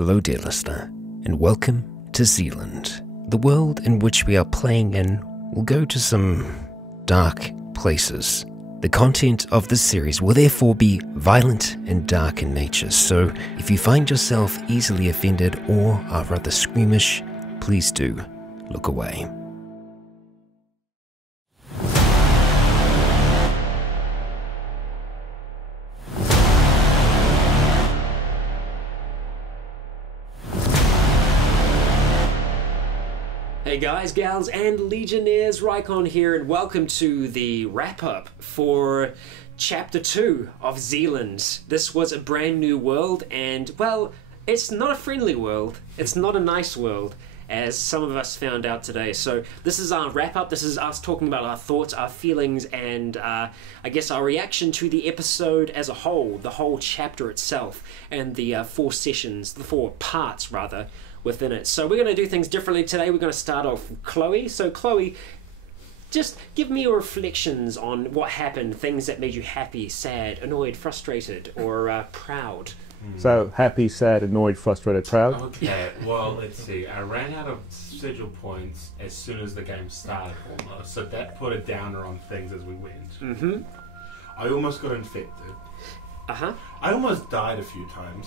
Hello dear listener, and welcome to Zealand. The world in which we are playing in will go to some dark places. The content of this series will therefore be violent and dark in nature, so if you find yourself easily offended or are rather squeamish, please do look away. Hey guys, gals, and legionnaires, Rycon here, and welcome to the wrap-up for Chapter 2 of Zealand. This was a brand new world, and, well, it's not a friendly world. It's not a nice world, as some of us found out today. So this is our wrap-up. This is us talking about our thoughts, our feelings, and I guess our reaction to the episode as a whole, the whole chapter itself, and the four parts, rather, within it. So we're going to do things differently today. We're going to start off with Chloe. So Chloe, just give me your reflections on what happened, things that made you happy, sad, annoyed, frustrated, or proud. So, happy, sad, annoyed, frustrated, proud? Okay, well, let's see. I ran out of sigil points as soon as the game started, almost. So that put a downer on things as we went. Mm-hmm. I almost got infected. Uh-huh. I almost died a few times.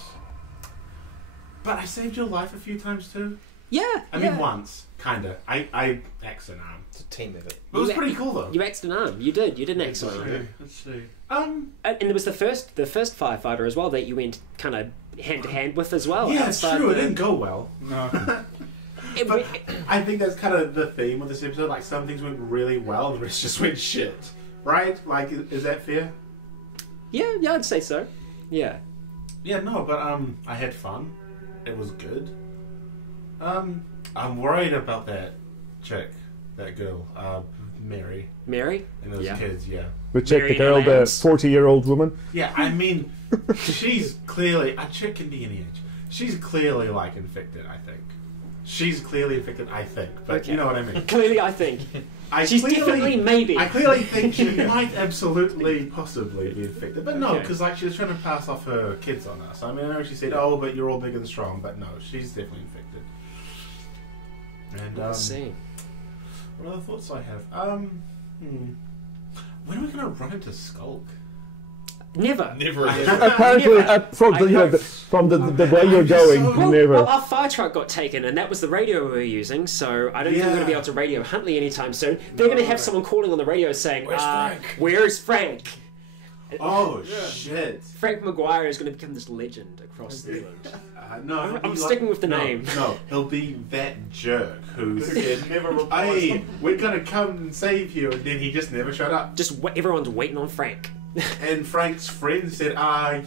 But I saved your life a few times too. Yeah. I mean, once, kinda. I axed an arm. It's a team effort. It was pretty cool though. You axed an arm. You did. You did an axe an arm. Let's see. And it was the first firefighter as well that you went kind of hand to hand with as well. Yeah, it's true. It didn't go well. No. But I think that's kind of the theme of this episode. Like, some things went really well, and the rest just went shit. Right? Like, is that fair? Yeah, I'd say so. Yeah. Yeah, no, but I had fun. It was good. I'm worried about that chick, that girl, Mary. Mary? And those kids, yeah. The chick, the girl, the 40-year-old woman? Yeah, I mean, she's clearly... A chick can be any age. She's clearly, like, infected, I think. She's clearly infected, I think. But okay. You know what I mean. Clearly, I think. She's definitely maybe. I clearly think she might absolutely, possibly be infected. But no, because like she was trying to pass off her kids on us. I mean, I know she said, "Oh, but you're all big and strong." But no, she's definitely infected. And let's see. What other thoughts I have? When are we going to run into Skulk? Never. Apparently, from the way you're going, never. Well, our fire truck got taken, and that was the radio we were using, so I don't think we're going to be able to radio Huntley anytime soon. They're going to have someone calling on the radio saying, "Where's Frank? Where's Frank?" Oh, shit. Frank Maguire is going to become this legend across Zealand. No, I'm sticking with the name. No, he'll be that jerk who said, "Hey, we're going to come and save you," and then he just never showed up. Everyone's waiting on Frank. And Frank's friends said,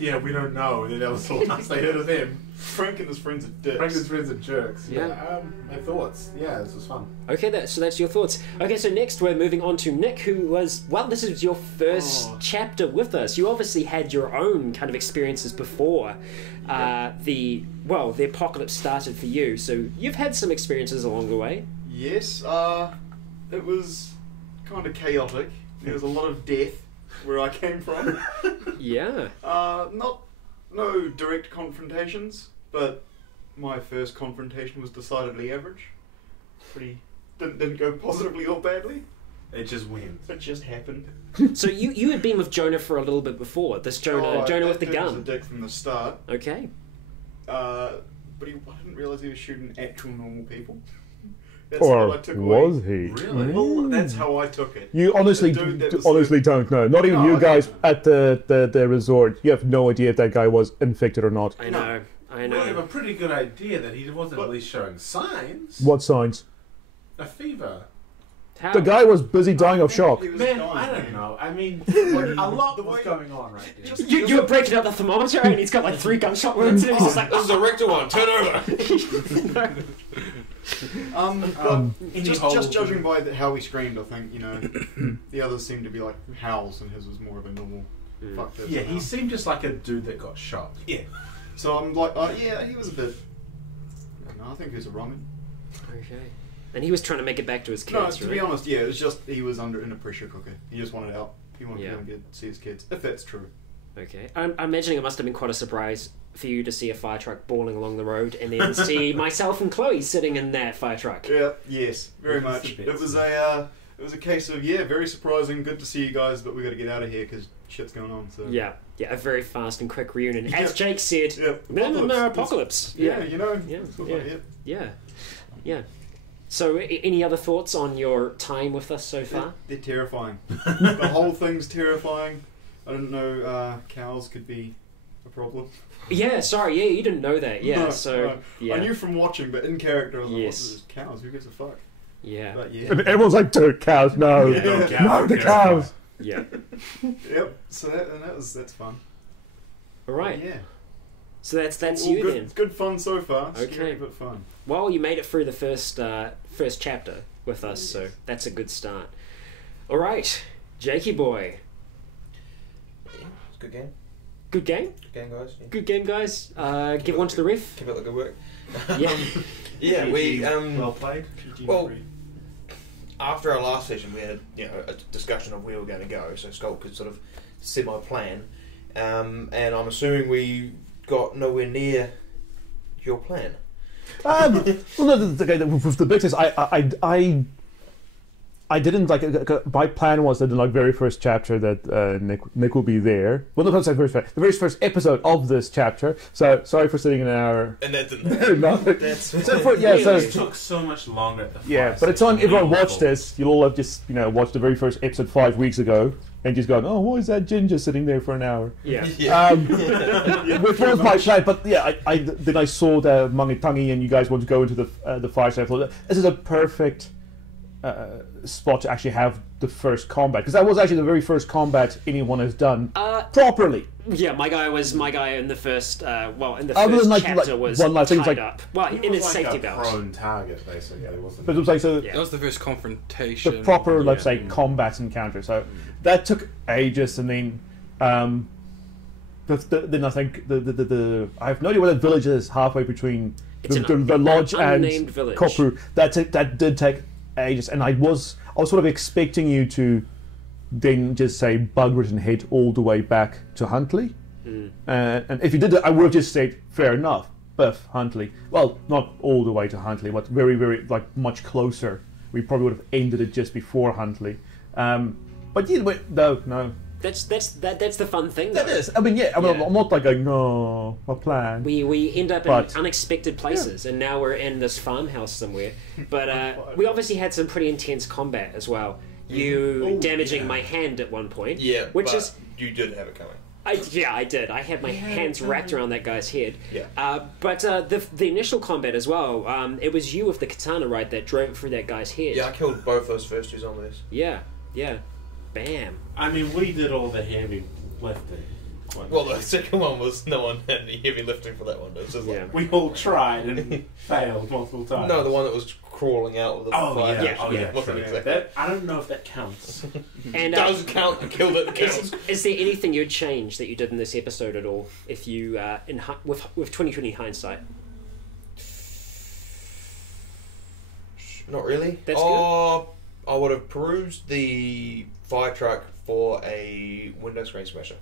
yeah, we don't know. And then that was the last they heard of them. Frank and his friends are dicks. Frank and his friends are jerks. Yeah. My thoughts. Yeah, this was fun. Okay, so that's your thoughts. Okay, so next we're moving on to Nick, who was, well, this is your first chapter with us. You obviously had your own kind of experiences before the apocalypse started for you. So you've had some experiences along the way. Yes, it was kind of chaotic. There was a lot of death where I came from. Yeah. No direct confrontations, but my first confrontation was decidedly average. Didn't go positively or badly. It just went. It just happened. So you had been with Jonah for a little bit before. This Jonah with the gun. Was a dick from the start. Okay. But I didn't realise he was shooting actual normal people. That's or what I took was away. he? Really? Well, that's how I took it. You honestly don't know. Not even you guys at the resort. You have no idea if that guy was infected or not. I know. Well, I have a pretty good idea that he wasn't at least showing signs. What signs? A fever. How? The guy was busy dying of shock. Man, I don't know. I mean, a lot was going on right there. You were breaking out the thermometer and he's got like 3 gunshot wounds and he's just like, this is a Richter one, turn over! Just judging by how he screamed, I think, the others seemed to be like howls and his was more of a normal fuck this. Yeah, he seemed just like a dude that got shot. Yeah. So I'm like, yeah, he was a bit... I think he was a wrong'un. Okay. And he was trying to make it back to his kids, No, to be honest, yeah, it was just he was in a pressure cooker. He just wanted out. He wanted to go and see his kids, if that's true. Okay. I'm imagining it must have been quite a surprise for you to see a fire truck bawling along the road, and then see myself and Chloe sitting in that fire truck. Yeah, yes, very much. It was a case of, very surprising, good to see you guys, but we got to get out of here because shit's going on. So Yeah, a very fast and quick reunion. As Jake said, apocalypse. Yeah. Yeah. So, any other thoughts on your time with us so far? They're terrifying. The whole thing's terrifying. I didn't know cows could be a problem. Yeah, sorry, you didn't know that. Yeah, no. I knew from watching, but in character, I was like, what is this? Cows? Who gives a fuck? Yeah. But And everyone's like, "Dude, cows, no, no, the cows." Yeah. Yep. So that's fun. All right. But yeah. So that's All you good, then. Good fun so far. Okay. Scary but fun. Well, you made it through the first chapter with us, so that's a good start. All right, Jakey boy. Yeah, it's a good game. Good game. Good game, guys. Yeah. Good game, guys. Give one to the ref. Keep up the good work. Yeah. Yeah, we well played. well, after our last session, we had a discussion of where we were going to go, so Skull could sort of semi-plan, and I'm assuming we got nowhere near your plan. Well, no, with the big things, I didn't my plan was that in the very first chapter that Nick will be there. Well, not the very first episode of this chapter. So sorry for sitting in an hour. And that didn't. No, It took so much longer at the by the time everyone watched this, you'll all have just watched the very first episode 5 weeks ago and just gone, "Oh, why is that ginger sitting there for an hour?" Yeah. Which was my plan, but then I saw the Mangitangi and you guys want to go into the fire side. I thought this is a perfect spot to actually have the first combat, because that was actually the very first combat anyone has done properly. Yeah, my guy in the first in the Other first than, chapter was one, tied up. Well, in his safety a belt. prone target, basically, wasn't But it? it was like so. Yeah. That was the first confrontation. The proper, let's say, combat encounter. So that took ages, and then, then I think I have no idea where that village is halfway between the lodge and unnamed village. Kopru. That did take ages, and I was sort of expecting you to then just say bugger it and head all the way back to Huntley. And if you did that, I would have just said fair enough, Biff, Huntley. Well, not all the way to Huntley, but very, very much closer. We probably would have ended it just before Huntley. But yeah, no. That's the fun thing, though. That is. I mean, I'm not going, no, my plan. We end up in unexpected places, and now we're in this farmhouse somewhere. But we obviously had some pretty intense combat as well. You damaging my hand at one point. Yeah, which but is you did have it coming. I did. I had my hands wrapped around that guy's head. Yeah. But the initial combat as well, it was you with the katana, right, that drove it through that guy's head. Yeah, I killed both those first two zombies. Yeah. Bam. I mean, we did all the heavy lifting. Well, the second one was no one had any heavy lifting for that one. It was just like, We all tried and failed multiple times. no, the one that was crawling out with the fire. Wasn't exactly. That, I don't know if that counts. And does count. You killed it. Counts. Is there anything you'd change that you did in this episode at all, if you with 2020 hindsight? Not really. That's good. I would have perused the fire truck for a window screen smasher.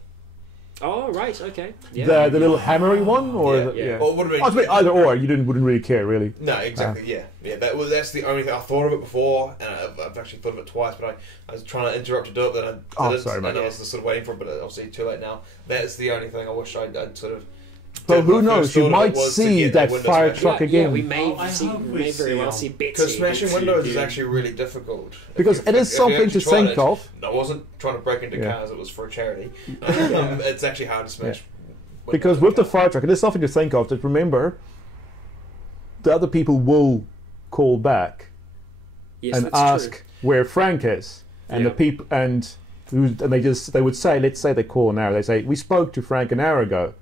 Oh, right, okay. Yeah. The little hammery one, or Yeah. Well, it would have been I mean, either or. You wouldn't really care, really. No, exactly. Yeah. That's the only thing I thought of it before, and I've actually thought of it twice. But I was trying to interrupt to do it, but I didn't. Sorry, mate. And I was just sort of waiting for it, but obviously too late now. That's the only thing I wish I'd sort of. But did. who My knows? first You thought of might it was to see get that a window fire smasher. truck again. we may I hope we may very well see see Betsy. Because smashing windows is again. actually really difficult. Because it is something to think of. I wasn't trying to break into cars, it was for a charity. It's actually hard to smash. Because with the fire truck, it is something to think of. That remember, the other people will call back Yes, and that's ask true. where Frank is, and the people they would say, let's say they call an hour. They say, we spoke to Frank an hour ago,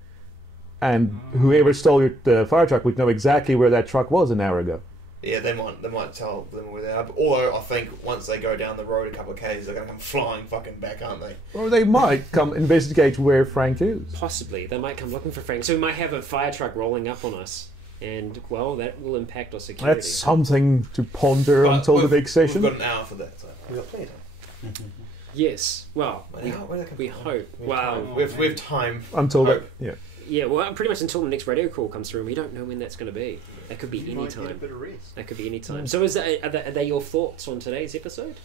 and whoever stole the fire truck would know exactly where that truck was an hour ago. Yeah, they might tell them where they are. But although I think once they go down the road a couple of k's, they're going to come flying fucking back, aren't they? Or they might come investigate where Frank is. Possibly. They might come looking for Frank. So we might have a fire truck rolling up on us. And, well, that will impact our security. That's something to ponder But until the big session. We've got an hour for that, so we've got plenty of time. Yes. Well, Where did that come we from? hope. We have Wow. time. We have time. Until Hope. yeah. Yeah, well, pretty much until the next radio call comes through, and we don't know when that's going to be. That could be You any might get a time. bit of rest. That could be any time. So, are they your thoughts on today's episode?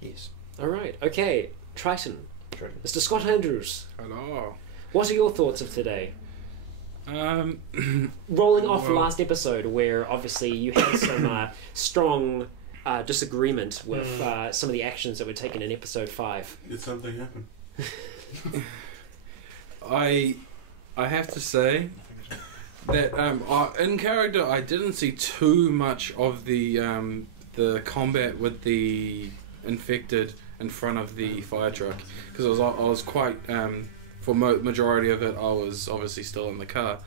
Yes. All right. Okay, Triton. Mr. Scott Andrews. Hello. What are your thoughts of today? Rolling off last episode, where obviously you had some strong disagreement with some of the actions that were taken in episode 5. Did something happen? I have to say that in character I didn't see too much of the combat with the infected in front of the fire truck, because I was quite for majority of it I was obviously still in the car,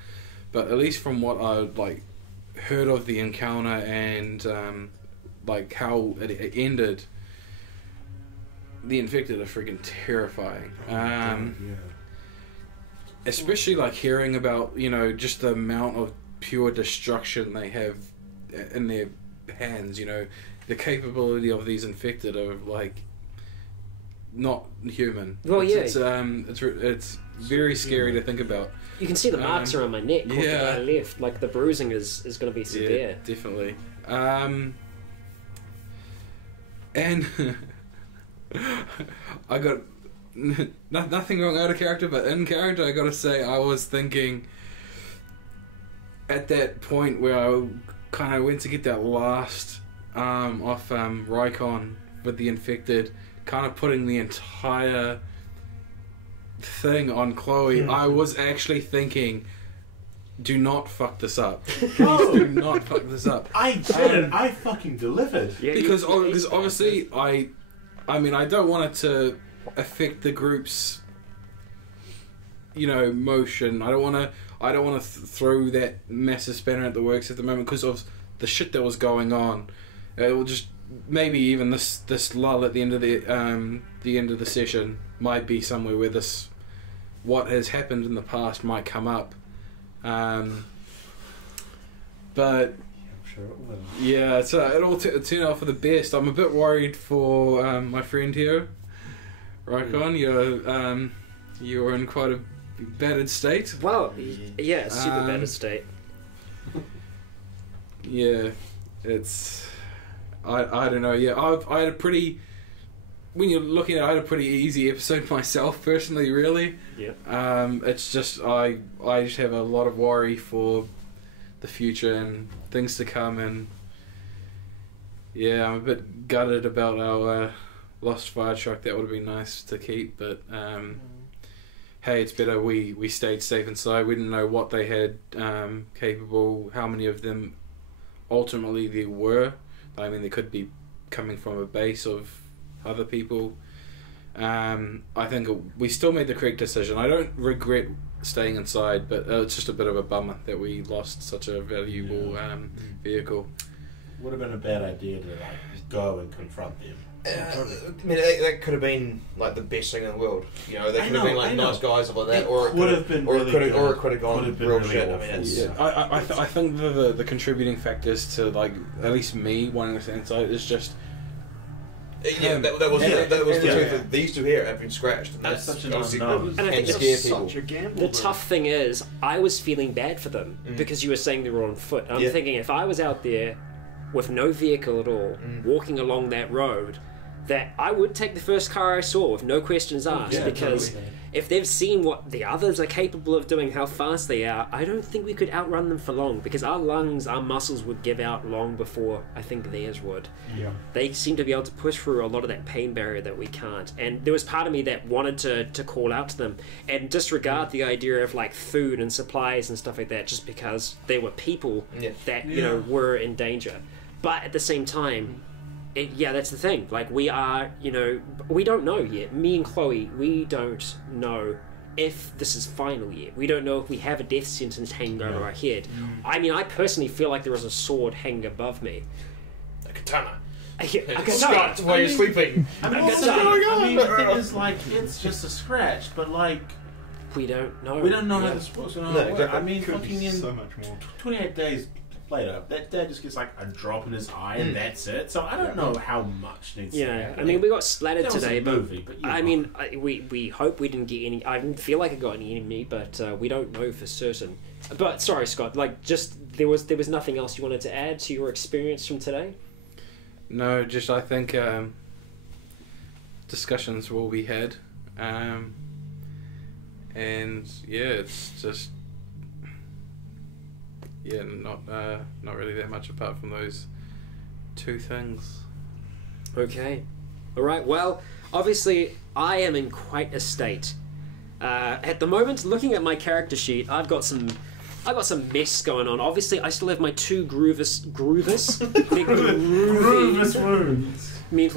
but at least from what I heard of the encounter and how it ended, the infected are freaking terrifying. Especially hearing about just the amount of pure destruction they have in their hands. The capability of these infected are not human. Well, it's very scary to think about. You can see the marks around my neck. Yeah. I left. The bruising is going to be severe. Yeah, definitely. And I got nothing wrong out of character, but in character, I got to say, I was thinking at that point where I kind of went to get that last off Rycon with the infected, kind of putting the entire thing on Chloe. I was actually thinking, do not fuck this up. Please do not fuck this up. I did. I fucking delivered. Yeah, Because obviously I don't want it to affect the group's motion. I don't want to throw that massive spanner at the works at the moment because of the shit that was going on. It will just maybe even this lull at the end of the session might be somewhere where what has happened in the past might come up. But I'm sure it will. yeah, so it all turned out for the best. I'm a bit worried for my friend here, Rycon. You're in quite a battered state. Well, yeah, super bad state. Yeah, it's I don't know. Yeah, I had a pretty, when you're looking at it, I had a pretty easy episode myself personally. Really. Yeah. It's just I just have a lot of worry for the future and things to come, and yeah, I'm a bit gutted about our lost fire truck. That would have been nice to keep, but hey, it's better we stayed safe inside. We didn't know what they had capable, how many of them ultimately there were. I mean, they could be coming from a base of other people. I think we still made the correct decision. I don't regret staying inside, but it's just a bit of a bummer that we lost such a valuable vehicle. Would have been a bad idea to go and confront them. I mean, that could have been the best thing in the world. They could have been nice guys or like that, or it could have been, or it could have gone real shit. I mean, it's I think the contributing factors to at least me wanting to stay inside is just. That was the truth. That these two here have been scratched. And That's such an obviously unknown. And I think scare it's people. Such a gamble. The though. tough thing is, I was feeling bad for them because you were saying they were on foot. And I'm thinking, if I was out there with no vehicle at all, walking along that road, that I would take the first car I saw with no questions asked, because if they've seen what the others are capable of doing, how fast they are, I don't think we could outrun them for long, because our lungs, our muscles would give out long before I think theirs would. Yeah. They seem to be able to push through a lot of that pain barrier that we can't. And there was part of me that wanted to call out to them and disregard the idea of food and supplies and stuff like that, just because they were people that were in danger. But at the same time, that's the thing. We are, we don't know yet. Me and Chloe, we don't know if this is final yet. We don't know if we have a death sentence hanging over our head. I mean, I personally feel like there is a sword hanging above me. A katana. A katana. Strapped while you're sleeping. I mean, What's the going on? thing is, it's just a scratch, but we don't know. we don't know how this works. We don't know how it works. I mean, Could fucking be in so much more. 28 days, later. That dad just gets like a drop in his eye and that's it. So I don't know how much needs to happen. I mean, we got splattered That was today, a movie, but I mean, we hope we didn't get any. I didn't feel like I got any enemy, but we don't know for certain. But sorry, Scott. Like, just there was nothing else you wanted to add to your experience from today. No, just I think discussions will be had, and yeah, it's just not really that much apart from those two things. Okay, all right. Well, obviously, I am in quite a state at the moment. Looking at my character sheet, I've got some mess going on. Obviously, I still have my two grievous mental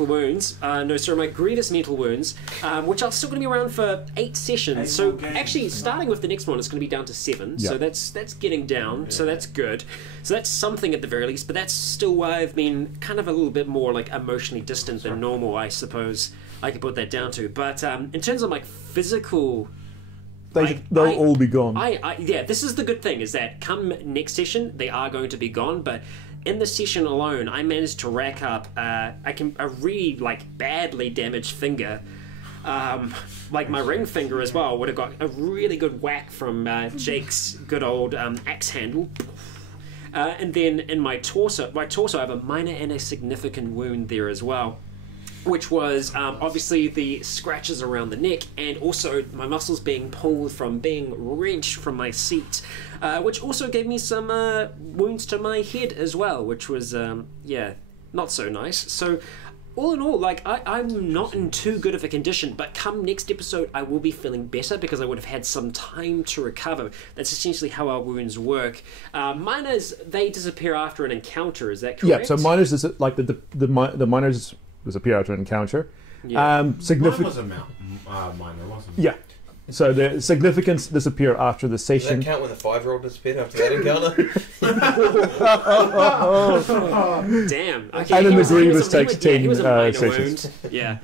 wounds. My grievous mental wounds, which are still going to be around for 8 sessions. So actually, starting with the next one, it's going to be down to 7. Yeah. So that's getting down. So that's good. So that's something at the very least. But that's still why I've been kind of a little bit more like emotionally distant than normal, I suppose I could put that down to. But in terms of like physical. They'll all be gone. Yeah, this is the good thing, is that come next session, they are going to be gone, but in the session alone, I managed to rack up a really, like, badly damaged finger. Like, my ring finger as well would have got a really good whack from Jake's good old axe handle. And then in my torso, I have a minor and a significant wound there as well, which was obviously the scratches around the neck, and also my muscles being pulled from being wrenched from my seat, which also gave me some wounds to my head as well, which was not so nice. So all in all, like, I'm not in too good of a condition, but come next episode I will be feeling better because I would have had some time to recover. That's essentially how our wounds work. Minors, they disappear after an encounter, is that correct? Yeah, so minors is like the minors disappear after an encounter. Yeah. Mine was a minor, wasn't it? Yeah. So the significance disappear after the Does that session. count when the 5-year-old disappeared after that encounter? Damn. Okay, And then he the was- grievous he was- takes he was a 10 minor sessions. wound. Yeah.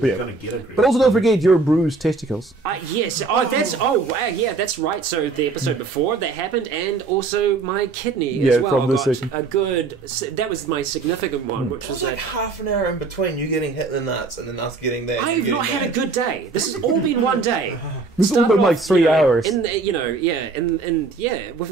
But, yeah. Gonna get a But also don't forget your bruised testicles. Yes. Oh wow. Yeah, that's right. So the episode before that happened, and also my kidney as Yeah, well. from the got session. a good. That was my significant one, which It was was like that. half an hour in between you getting hit in the nuts and then us getting that. I've not had a good day. This has all been one day. This has all Started been like off, 3 hours. within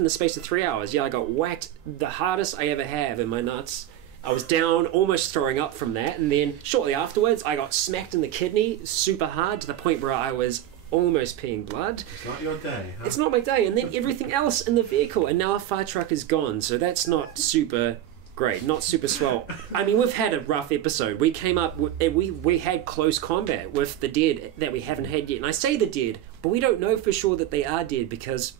the space of 3 hours. Yeah, I got whacked the hardest I ever have in my nuts. I was down, almost throwing up from that, and then shortly afterwards, I got smacked in the kidney super hard to the point where I was almost peeing blood. It's not your day, huh? It's not my day, and then everything else in the vehicle, and now our fire truck is gone, so that's not super great, not super swell. I mean, we've had a rough episode. We came up, we had close combat with the dead that we haven't had yet, and I say the dead, but we don't know for sure that they are dead because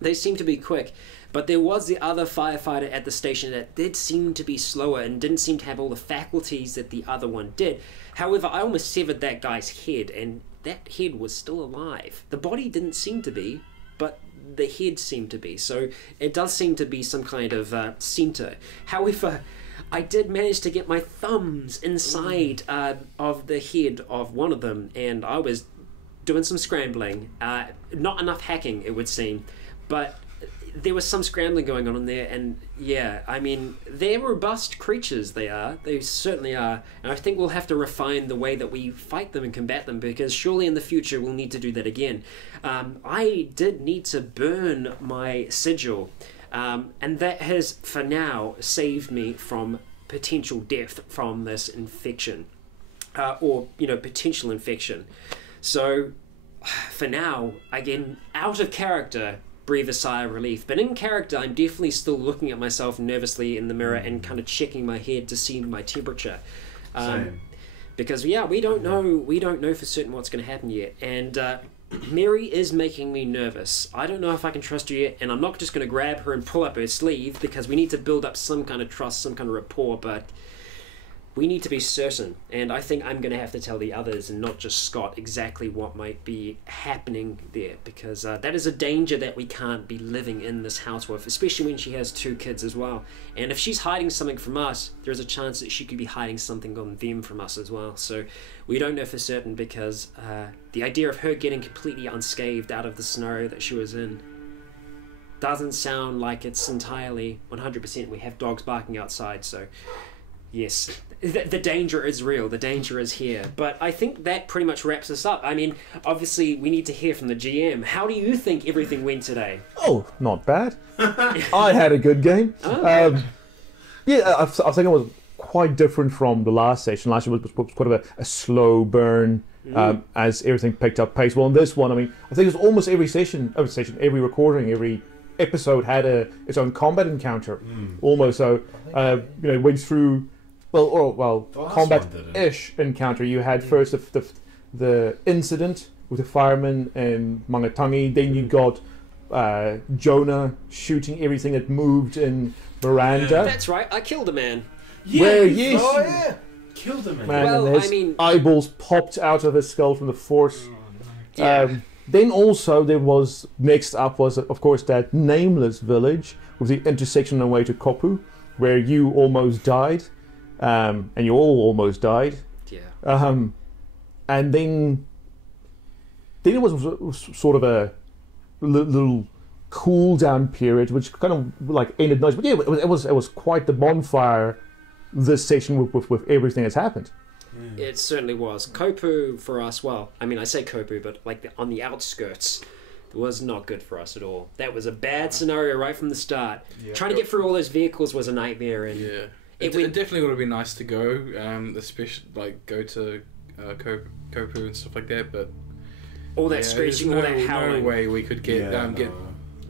they seem to be quick. But there was the other firefighter at the station that did seem to be slower and didn't seem to have all the faculties that the other one did. However, I almost severed that guy's head, and that head was still alive. The body didn't seem to be, but the head seemed to be. So it does seem to be some kind of center. However, I did manage to get my thumbs inside of the head of one of them, and I was doing some scrambling. Not enough hacking, it would seem, but there was some scrambling going on in there, and yeah, I mean, they're robust creatures, they certainly are, and I think we'll have to refine the way that we fight them and combat them, because surely in the future we'll need to do that again. I did need to burn my sigil, and that has, for now, saved me from potential death from this infection, or, potential infection. So, for now, again, out of character, breathe a sigh of relief, but in character I'm definitely still looking at myself nervously in the mirror and kind of checking my head to see my temperature, Same. because we don't know for certain what's going to happen yet, and Mary is making me nervous. I don't know if I can trust her yet, and I'm not just going to grab her and pull up her sleeve, because we need to build up some kind of trust, some kind of rapport, but we need to be certain, and I think I'm going to have to tell the others and not just Scott exactly what might be happening there, because that is a danger that we can't be living in this house with, especially when she has 2 kids as well. And if she's hiding something from us, there's a chance that she could be hiding something on them from us as well. So we don't know for certain, because the idea of her getting completely unscathed out of the scenario that she was in, doesn't sound like it's entirely 100%. We have dogs barking outside, so yes, the danger is real. The danger is here. But I think that pretty much wraps us up. I mean, obviously, we need to hear from the GM. How do you think everything went today? Oh, not bad. I had a good game. Oh. Yeah, I think it was quite different from the last session. Last year was quite of a slow burn as everything picked up pace. Well, in this one, I mean, I think it was almost every every recording, every episode had its own combat encounter. Almost so, went through combat-ish encounter. You had first the incident with the fireman in Mangatangi. Then you got Jonah shooting everything that moved in Miranda. That's right, I killed a man. Where yes, Oh yeah. Killed him. man, Well, and his I mean- eyeballs popped out of his skull from the force. Yeah. Then also there was next up was of course that nameless village with the intersection on the way to Kopu, where you almost died, and you all almost died. Yeah. And then it was sort of a little cool down period, which kind of like ended nice. But yeah, it was quite the bonfire this session with everything that's happened. It certainly was. Kopu for us, well, I mean, I say Kopu, but like on the outskirts, was not good for us at all. That was a bad scenario right from the start. Yeah. Trying to get through all those vehicles was a nightmare, and Yeah. It It definitely would have been nice to go, especially like go to Kopu and stuff like that. But all that yeah, screeching, there's all that howling. No way we could get get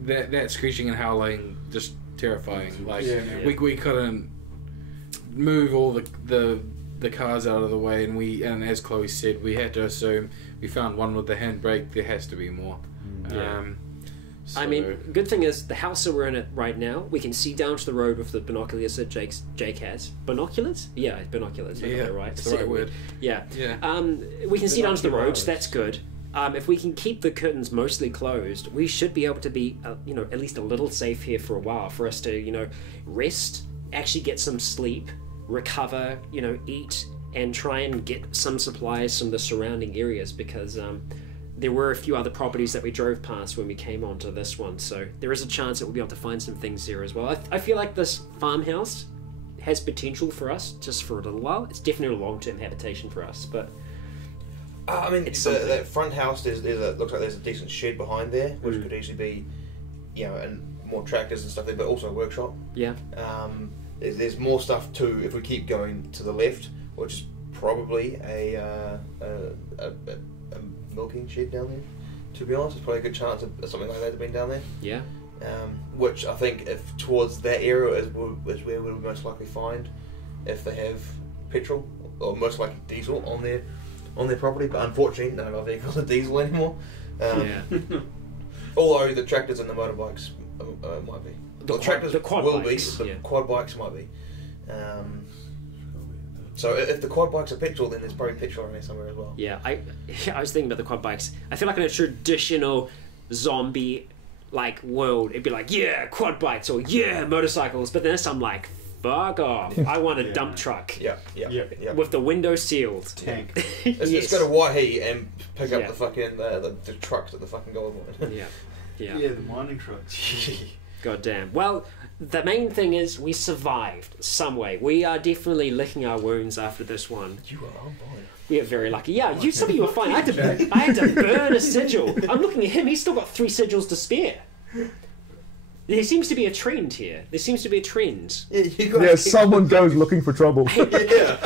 no. that screeching and howling just terrifying. Like Yeah. we couldn't move all the cars out of the way, and as Chloe said, we had to assume we found one with the handbrake. There has to be more. Yeah. I So- mean, good thing is the house that we're in it right now, we can see down to the road with the binoculars that Jake has. Binoculars? Yeah, binoculars. I got that right. It's I the said right it word. Yeah. Yeah. We can see down to the road, so Binoculars. that's good. If we can keep the curtains mostly closed, we should be able to be, at least a little safe here for a while, for us to, rest, actually get some sleep, recover, eat, and try and get some supplies from the surrounding areas, because there were a few other properties that we drove past when we came onto this one, so there is a chance that we'll be able to find some things there as well. I feel like this farmhouse has potential for us just for a little while. It's definitely a long-term habitation for us, but I mean, It's something. that front house. Looks like there's a decent shed behind there, which could easily be, and more tractors and stuff there, but also a workshop. yeah. There's more stuff too if we keep going to the left, which is probably a milking shed down there. To be honest, there's probably a good chance of something like that being down there. Yeah. Which I think if towards that area is where we'll most likely find if they have petrol or most likely diesel on their property. But unfortunately, none of our vehicles are diesel anymore. Yeah. Although the tractors and the motorbikes might be. The Tractors quad will bikes, be. The yeah. quad bikes might be. So if the quad bikes are petrol, then there's probably petrol in there somewhere as well. Yeah, I was thinking about the quad bikes. I feel like in a traditional zombie world, it'd be like, yeah, quad bikes or yeah, motorcycles. But then I'm like, fuck off. I want a dump truck Yeah. with the window sealed. Tank. It's got a white heat and pick up Yeah. the fucking the trucks that the fucking guys want. Yeah. Yeah, the mining trucks. God damn. Well, the main thing is we survived some way. We are definitely licking our wounds after this one. You are on board. We are very lucky. Yeah, some of you were fine. I had to burn a sigil. I'm looking at him. He's still got 3 sigils to spare. There seems to be a trend here. There seems to be a trend. Yeah, you got Yeah, someone goes looking for trouble. yeah.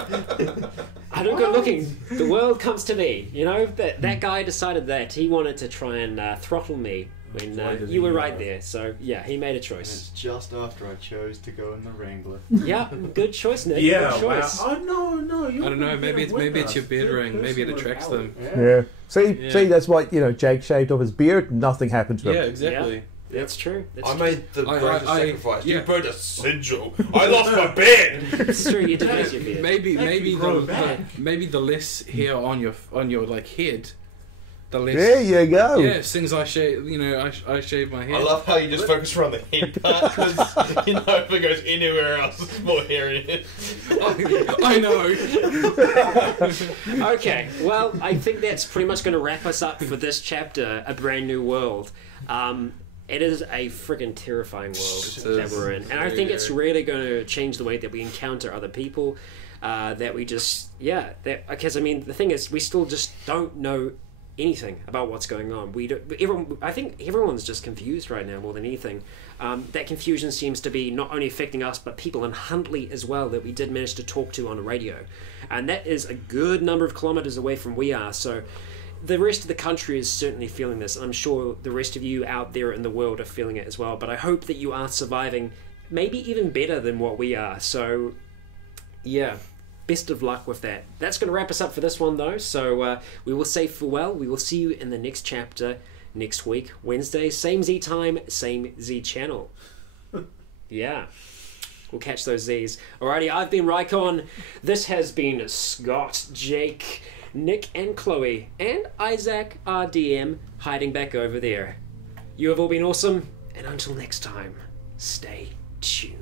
I don't go looking. The world comes to me. That guy decided that he wanted to try and throttle me when Why did you he were right know? there. So yeah, he made a And choice. it's just after I chose to go in the Wrangler. Yeah, good choice, Nick. Yeah, good wow. choice. Oh no! I don't know. Maybe it's your beard ring. Maybe it attracts them. Yeah. See, Yeah. that's why Jake shaved off his beard. Nothing happened to him. Yeah, exactly. That's true. That's I true. made the greatest I- sacrifice. yeah. You burned a sigil. I lost my beard. It's true. You did lose your beard. Maybe grow the back. maybe the less hair on your head, the less. There you go. Yeah, since I shave, I shave my I head. love how you just focus around the head part because if it goes anywhere else, it's more hairy. I know. Okay, well, I think that's pretty much going to wrap us up for this chapter, A Brand New World. It is a freaking terrifying world It that is. we're in, and I Very, think it's very. really going to change the way that we encounter other people. That we just, because I mean, the thing is, we still just don't know anything about what's going on. I think everyone's just confused right now more than anything. That confusion seems to be not only affecting us, but people in Huntley as well that we did manage to talk to on the radio, and that is a good number of kilometers away from we are. So the rest of the country is certainly feeling this, and I'm sure the rest of you out there in the world are feeling it as well. But I hope that you are surviving, maybe even better than what we are. So yeah, best of luck with that. That's going to wrap us up for this one, though. So we will say farewell. We will see you in the next chapter next week, Wednesday, same Z time, same Z channel. Yeah, we'll catch those Z's. Alrighty, I've been Rycon. This has been Scott, Jake, Nick, and Chloe, and Isaac, RDM, hiding back over there. You have all been awesome, and until next time, stay tuned.